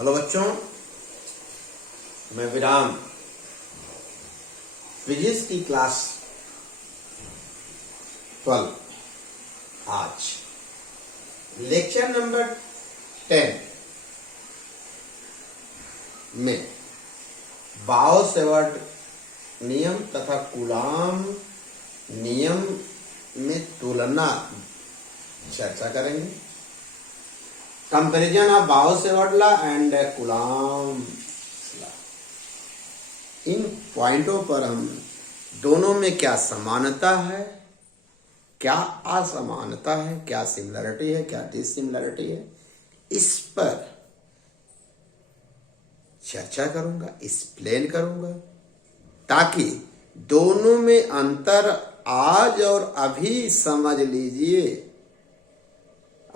Hello बच्चों, मैं विराम फिजिक्स की क्लास 12 आज लेक्चर नंबर 10 में बायो-सेवर्ट नियम तथा कूलाम नियम में तुलना चर्चा करेंगे। Comparison of Biot Savart law and Coulomb law. इन पॉइंटों पर हम दोनों में क्या समानता है, क्या असमानता है, क्या सिमिलरिटी है, क्या डिसिमिलरिटी है, इस पर चर्चा करूंगा, एक्सप्लेन करूंगा, ताकि दोनों में अंतर आज और अभी समझ लीजिए।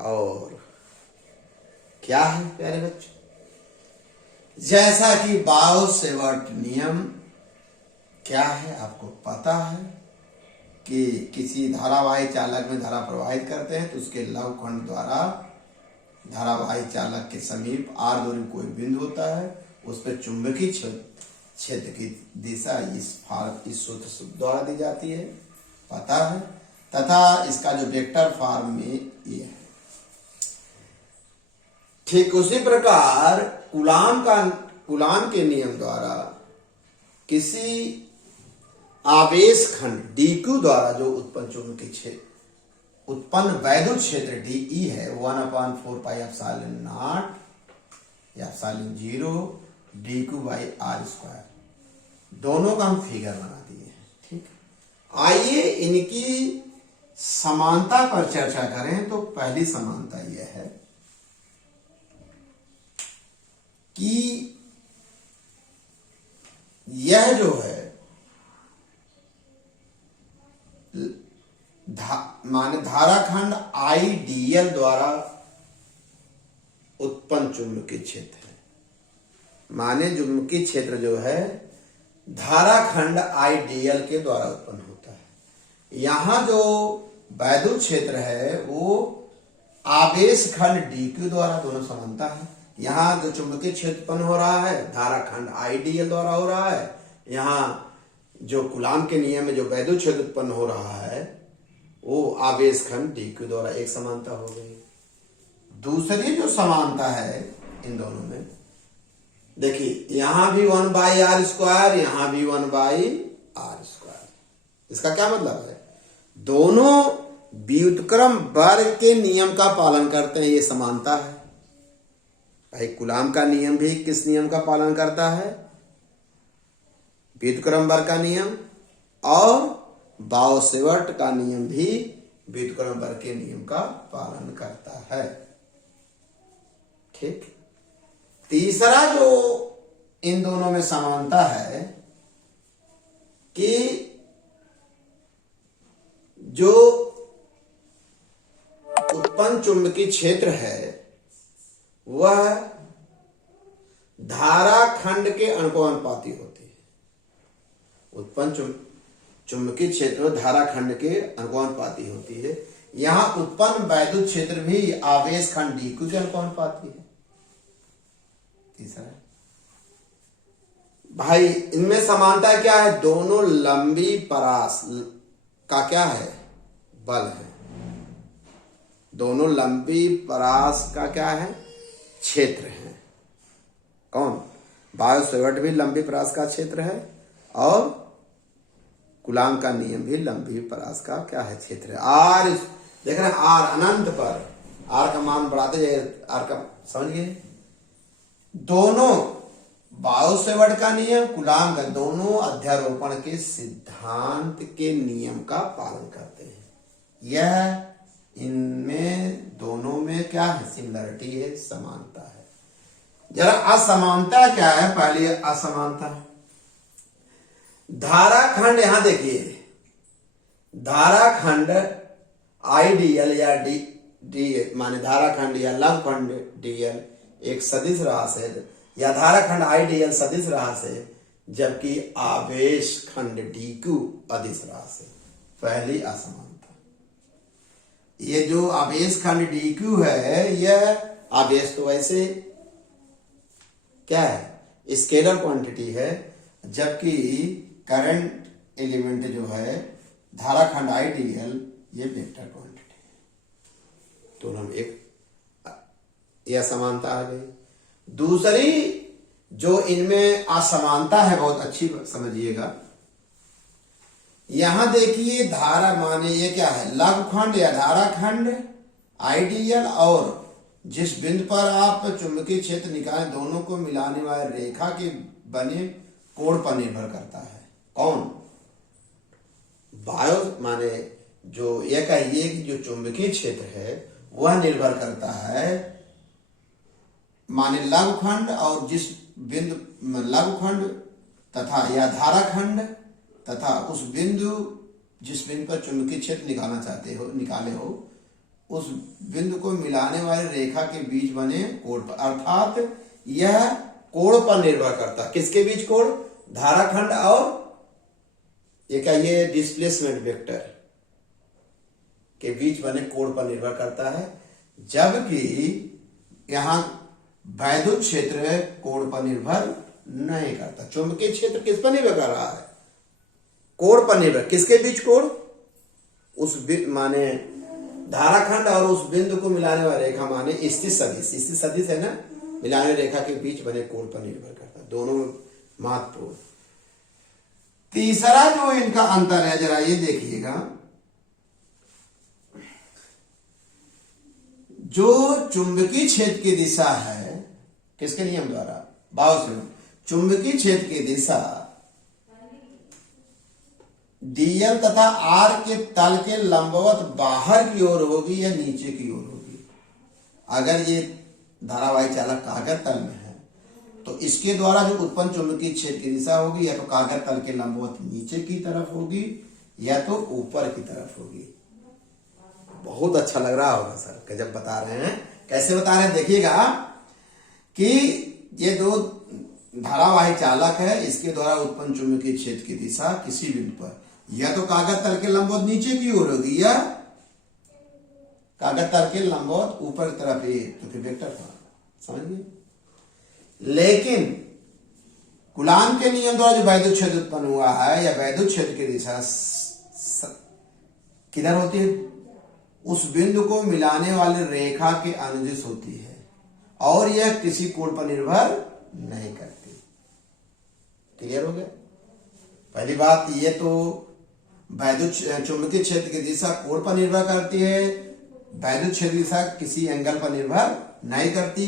और क्या है प्यारे बच्चों, जैसा कि बायो-सेवर्ट नियम क्या है आपको पता है कि किसी धारावाही चालक में धारा प्रवाहित करते हैं तो उसके लव खंड द्वारा धारावाही चालक के समीप r दूरी कोई बिंदु होता है, उस पर चुंबकीय क्षेत्र की दिशा इस सूत्र द्वारा दी जाती है, पता है, तथा इसका जो वेक्टर फॉर्म में ये है। ठीक उसी प्रकार कूलाम के नियम द्वारा किसी आवेश खंड dq द्वारा जो उत्पन्न चुंबकीय क्षेत्र उत्पन्न वैद्युत क्षेत्र dE है 1/4 पाई एप्सिलॉन नॉट या एप्सिलॉन 0 dq/r²। दोनों का हम फिगर बना दिए हैं। ठीक, आइए इनकी समानता पर चर्चा करें। तो पहली समानता यह है कि यह जो है माने धाराखंड आईडीएल द्वारा उत्पन्न चुंबकीय क्षेत्र है। माने चुंबकीय क्षेत्र जो है धाराखंड आईडीएल के द्वारा उत्पन्न होता है। यहां जो वैद्युत क्षेत्र है वो आवेश खंड डीक्यू द्वारा, दोनों समानता है। यहाँ जो चुंबकीय क्षेत्र उत्पन्न हो रहा है धाराखंड आईडीएल द्वारा हो रहा है, यहाँ जो कूलाम के नियम में जो वैद्युत क्षेत्र उत्पन्न हो रहा है वो आवेश खंड डीक्यू द्वारा, एक समानता हो गई। दूसरी जो समानता है इन दोनों में, देखिए यहां भी 1/r², यहां भी 1/r²। इसका क्या मतलब है, दोनों व्युत्क्रम वर्ग के नियम का पालन करते हैं, ये समानता है। भाई कूलाम का नियम भी किस नियम का पालन करता है, व्युत्क्रम वर्ग का नियम, और बायो-सेवर्ट का नियम भी व्युत्क्रम वर्ग के नियम का पालन करता है। ठीक, तीसरा जो इन दोनों में समानता है कि जो उत्पन्न चुंबकीय क्षेत्र है वह धाराखंड के अनुपाती होती है। उत्पन्न चुंबकीय क्षेत्र धाराखंड के अनुपाती होती है। यहां उत्पन्न वैद्युत क्षेत्र भी आवेश खंड डीक्यू के अनुपाती है। तीसरा भाई इनमें समानता क्या है, दोनों लंबी परास का क्या है, बल है। दोनों लंबी परास का क्या है, क्षेत्र है। कौन, बायो-सेवर्ट भी लंबी परास का क्षेत्र है और कूलाम का नियम भी लंबी परास का क्या है, क्षेत्र है। आर देख रहे हैं, आर अनंत पर आर का मान बढ़ाते जाइए, आर का समझ गए। दोनों बायो-सेवर्ट का नियम, कूलाम का, दोनों अध्यारोपण के सिद्धांत के नियम का पालन करते हैं। यह इनमें दोनों में क्या है, सिमिलरिटी है, समानता है। जरा असमानता क्या है, पहले असमानता धाराखंड, यहां देखिए धाराखंड आईडीएल या डी माने धाराखंड या लवखंड डीएल एक सदिश राशि है, या धाराखंड आईडीएल सदिश राशि है, जबकि आवेश खंड डीक्यू अदिश राशि। पहली असमानता, ये जो आवेश खंड डीक्यू है, यह आवेश तो वैसे क्या है, स्केलर क्वांटिटी है, जबकि करंट एलिमेंट जो है धाराखंड आइडियल ये वेक्टर क्वांटिटी है। तो हम एक यह असमानता आ गई। दूसरी जो इनमें असमानता है बहुत अच्छी समझिएगा, यहां देखिए धारा माने ये क्या है, लघुखंड या धाराखंड आइडियल और जिस बिंदु पर आप चुंबकीय क्षेत्र निकालें दोनों को मिलाने वाली रेखा के बने कोण पर निर्भर करता है। कौन? बायो माने जो यह कहिए कि जो चुंबकीय क्षेत्र है वह निर्भर करता है माने लघुखंड और जिस बिंदु लघुखंड तथा या धाराखंड तथा उस बिंदु जिस बिंदु पर चुंबकीय क्षेत्र निकालना चाहते हो निकाले हो उस बिंदु को मिलाने वाली रेखा के बीच बने कोण पर, अर्थात यह कोण पर निर्भर करता है। किसके बीच कोण? धाराखंड और ये क्या ये डिस्प्लेसमेंट वेक्टर के बीच बने कोण पर निर्भर करता है, जबकि यहां वैद्युत क्षेत्र कोण पर निर्भर नहीं करता। चुंबकीय क्षेत्र किस पर निर्भर कर रहा है? कोण पर निर्भर। किसके बीच कोण? उस माने धाराखंड और उस बिंदु को मिलाने वाली रेखा माने स्थित सदिश, स्थित सदिश है ना, मिलाने वाली रेखा के बीच बने कोण पर निर्भर करता है। दोनों महत्वपूर्ण। तीसरा जो इनका अंतर है जरा ये देखिएगा, जो चुंबकीय क्षेत्र की दिशा है किसके नियम द्वारा? बाउस। चुंबकीय क्षेत्र की दिशा डीएल तथा आर के तल के लंबवत बाहर की ओर होगी या नीचे की ओर होगी। अगर ये धारावाही चालक कागज तल में है तो इसके द्वारा जो उत्पन्न चुंबकीय क्षेत्र की दिशा होगी या तो कागज तल के लंबवत नीचे की तरफ होगी या तो ऊपर की तरफ होगी। बहुत अच्छा लग रहा होगा सर कि जब बता रहे हैं। कैसे बता रहे हैं देखिएगा कि ये दो धारावाही चालक है, इसके द्वारा उत्पन्न चुंबकीय क्षेत्र की दिशा किसी बिंदु पर या तो कागज तल के लंबवत नीचे की ओर होगी या कागज तल के लंबवत ऊपर की तरफ। ये तो फिर वेक्टर था, समझिए। लेकिन कूलाम के नियम द्वारा जो वैद्युत क्षेत्र उत्पन्न हुआ है या वैद्युत क्षेत्र की दिशा किधर होती है? उस बिंदु को मिलाने वाली रेखा के अनुदिश होती है और यह किसी कोण पर निर्भर नहीं करती। क्लियर हो गया? पहली बात ये तो वैद्युत चुंबकीय क्षेत्र की दिशा कोण पर निर्भर करती है, वैद्युत क्षेत्र की दिशा किसी एंगल पर निर्भर नहीं करती।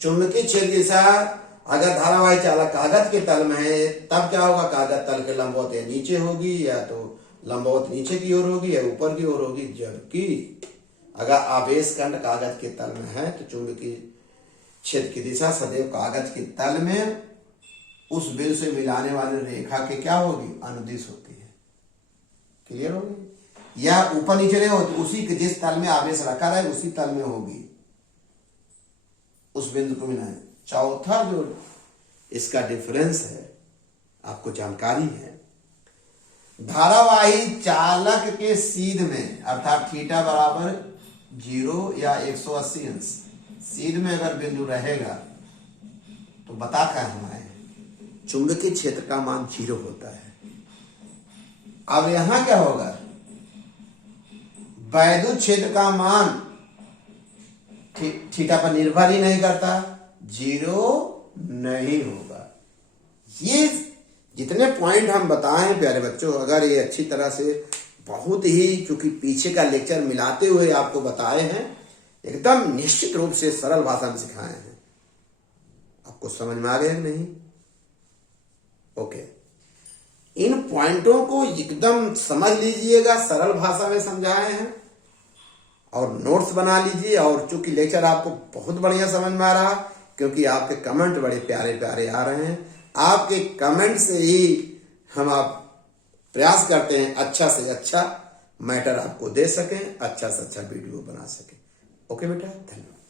चुंबकीय क्षेत्र की दिशा अगर धारावाही चालक कागज के तल में है तब क्या होगा? कागज तल के लंबवत या नीचे होगी या तो लंबवत नीचे की ओर होगी या ऊपर की ओर होगी। जबकि अगर आवेश खंड कागज के तल में है तो चुंबकीय क्षेत्र की दिशा सदैव कागज के तल में उस बिंदु से मिलाने वाली रेखा के क्या होगी? अनुदिश होती है। क्लियर होगी? या ऊपर नीचे नहीं होती, उसी के जिस तल में आवेश रखा है उसी तल में होगी, उस बिंदु को मिलाए। चौथा जो इसका डिफरेंस है आपको जानकारी है, धारावाही चालक के सीध में अर्थात थीटा बराबर 0 या 180 अंश सीध में अगर बिंदु रहेगा तो बता क्या हमारे चुंबकीय क्षेत्र का मान 0 होता है। अब यहां क्या होगा? वैद्युत क्षेत्र का मान थीटा पर निर्भर ही नहीं करता, 0 नहीं होगा। ये जितने पॉइंट हम बताएं प्यारे बच्चों, अगर ये अच्छी तरह से बहुत ही चूंकि पीछे का लेक्चर मिलाते हुए आपको बताए हैं, एकदम निश्चित रूप से सरल भाषा में सिखाए हैं। आपको समझ में आ गया नहीं? ओके, इन पॉइंटों को एकदम समझ लीजिएगा, सरल भाषा में समझाए हैं और नोट्स बना लीजिए। और चूंकि लेक्चर आपको बहुत बढ़िया समझ में आ रहा क्योंकि आपके कमेंट बड़े प्यारे प्यारे आ रहे हैं, आपके कमेंट से ही हम आप प्रयास करते हैं अच्छा से अच्छा मैटर आपको दे सकें, अच्छा से अच्छा वीडियो बना सकें। ओके बेटा, धन्यवाद।